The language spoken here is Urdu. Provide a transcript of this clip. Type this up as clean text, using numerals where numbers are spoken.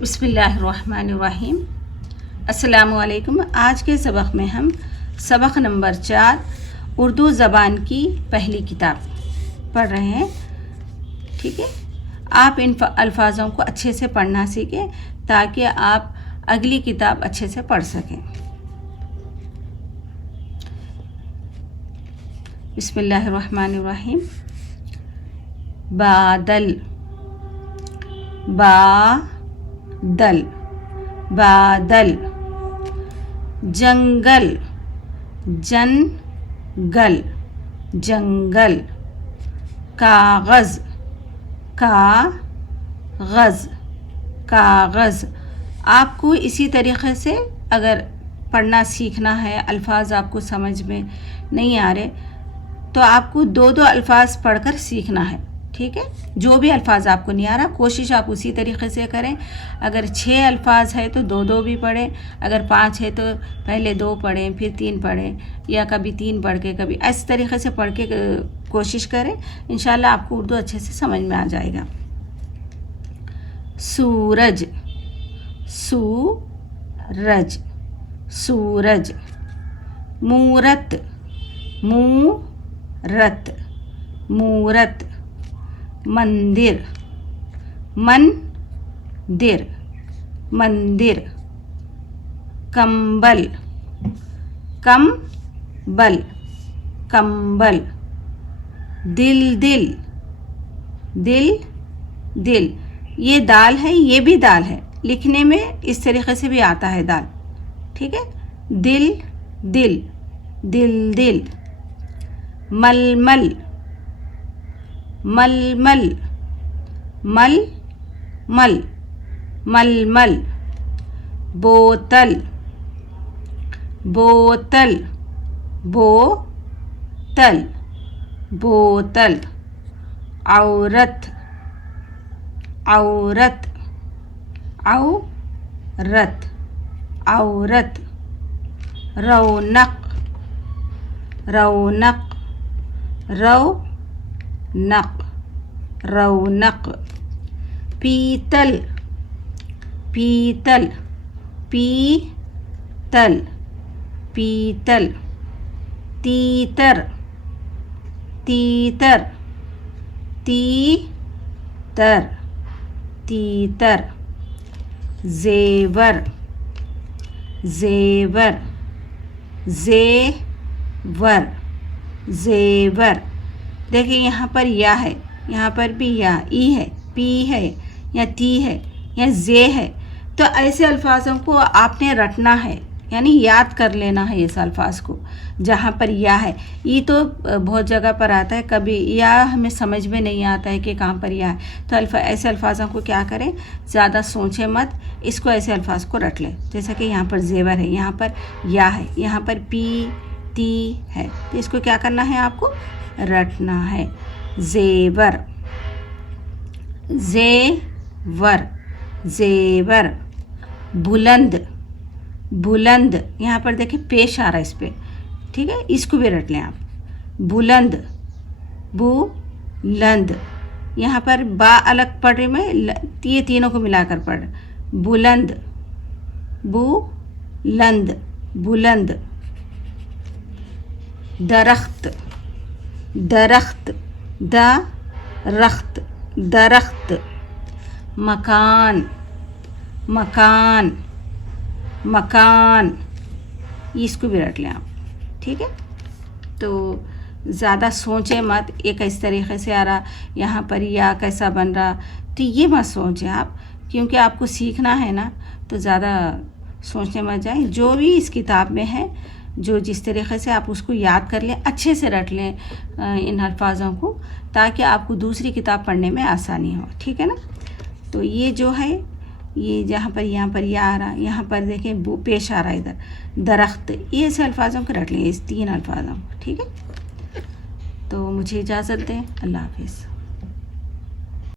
بسم اللہ الرحمن الرحیم۔ السلام علیکم۔ آج کے سبق میں ہم سبق نمبر 4 اردو زبان کی پہلی کتاب پڑھ رہے ہیں، ٹھیک ہے۔ آپ ان الفاظوں کو اچھے سے پڑھنا سیکھیں تاکہ آپ اگلی کتاب اچھے سے پڑھ سکیں۔ بسم اللہ الرحمن الرحیم۔ بادل، بادل، بادل۔ جنگل، جنگل، جنگل۔ کاغذ، کاغذ، کاغذ۔ آپ کو اسی طریقے سے اگر پڑھنا سیکھنا ہے، الفاظ آپ کو سمجھ میں نہیں آ رہے تو آپ کو دو الفاظ پڑھ کر سیکھنا ہے، ٹھیک ہے۔ جو بھی الفاظ آپ کو نہیں آ رہا کوشش آپ اسی طریقے سے کریں۔ اگر 6 الفاظ ہے تو 2 بھی پڑھیں، اگر 5 ہے تو پہلے 2 پڑھیں پھر 3 پڑھیں، یا کبھی 3 پڑھ کے کبھی اس طریقے سے پڑھ کے کوشش کریں، انشاءاللہ آپ کو اردو اچھے سے سمجھ میں آ جائے گا۔ سورج، سورج، سورج۔ مورت، مورت، مورت۔ مندر، مندر، مندر۔ کمبل، کمبل، کمبل۔ دل، دل، دل، دل۔ یہ دال ہے، یہ بھی دال ہے، لکھنے میں اس طریقے سے بھی آتا ہے دال، ٹھیک ہے۔ دل، دل، دل، دل۔ ململ، ململ، ململ، ململ۔ بوتل، بوتل، بوتل، بوتل۔ عورت، عورت، عورت، عورت۔ رونق، رونق، رونق، رونق۔ پیتل، پیتل، پیتل، پیتل۔ تیتر، تیتر، تیتر، تیتر۔ زیور، زیور، زیور، زیور۔ دیکھیں یہاں پر یا ہے، یہاں پر بھی یا، ای ہے، پی ہے، یا تی ہے، یا زے ہے، تو ایسے الفاظوں کو آپ نے رٹنا ہے، یعنی یاد کر لینا ہے اس الفاظ کو۔ جہاں پر یا ہے، ای تو بہت جگہ پر آتا ہے، کبھی یا ہمیں سمجھ میں نہیں آتا ہے کہ کہاں پر یا ہے، تو ایسے الفاظوں کو کیا کریں، زیادہ سوچیں مت، اس کو ایسے الفاظ کو رٹ لیں۔ جیسا کہ یہاں پر زیور ہے، یہاں پر یا ہے، یہاں پر پی تی ہے، تو اس کو کیا کرنا ہے، آپ کو رٹنا ہے۔ زیور، زیور، زیور۔ بلند، بلند، یہاں پر دیکھیں پیش آ رہا ہے اس پہ، ٹھیک ہے، اس کو بھی رٹ لیں آپ۔ بلند، بلند۔ یہاں پر با الگ پڑھ رہی میں، یہ تینوں کو ملا کر پڑھ رہا۔ بلند، بلند، بلند۔ درخت، درخت، درخت، درخت۔ مکان، مکان، مکان، اس کو بھی رٹ لیں آپ، ٹھیک ہے۔ تو زیادہ سوچیں مت، ایک اس طریقے سے آ رہا، یہاں پر یا کیسا بن رہا، تو یہ مت سوچیں آپ، کیونکہ آپ کو سیکھنا ہے نا، تو زیادہ سوچنے مت جائیں۔ جو بھی اس کتاب میں ہے، جو جس طریقے سے آپ اس کو یاد کر لیں، اچھے سے رٹ لیں ان الفاظوں کو، تاکہ آپ کو دوسری کتاب پڑھنے میں آسانی ہو، ٹھیک ہے نا۔ تو یہ جو ہے، یہ جہاں پر یہاں پر یا آ رہا، یہاں پر دیکھیں پیش آ رہا ہے ادھر درخت، یہ ایسے الفاظوں کو رٹ لیں، اس 3 الفاظوں کو، ٹھیک ہے۔ تو مجھے اجازت دیں، اللہ حافظ۔